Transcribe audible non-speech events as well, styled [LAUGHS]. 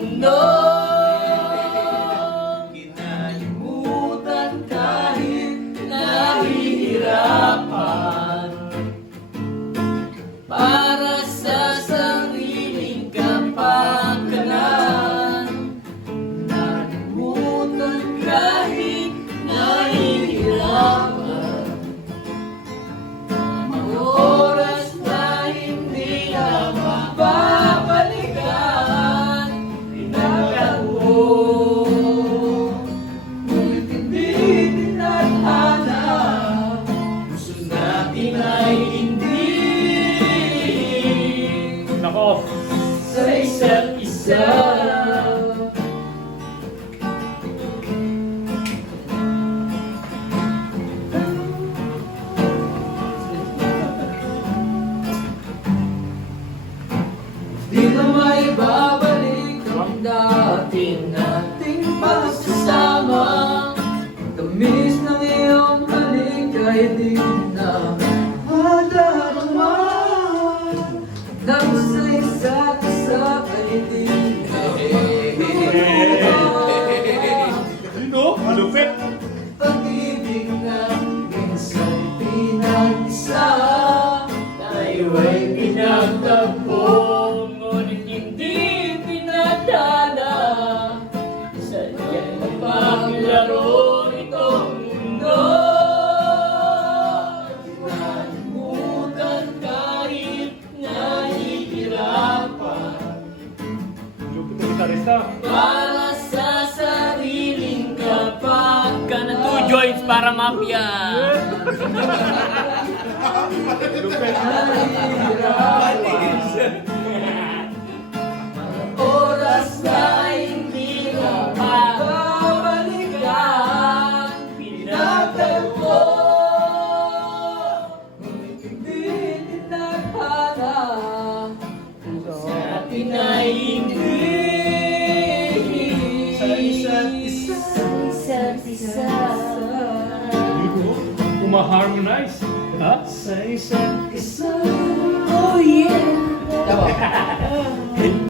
no. so. Di na maibabalik ang dating nating pagsasama Tamis ng iyong balik ay di na Malupit. Pag-ibig na minsa'y pinag-isa Tayo ay pinagtagpo Ngunit hindi pinadala Sadyang paglaro itong mundo Nalimutan kahit nahihirapan Lupit na gitarista. Para joints para mafia. Oras na hindi na mababalikan Pinagtagpo Ngunit hindi tinadhana Sa atin ay hindi Sa isa't isa. Isa't isa. Kumaharmonize. Ha? Sa isa't isa Oh yeah! Tawa [LAUGHS]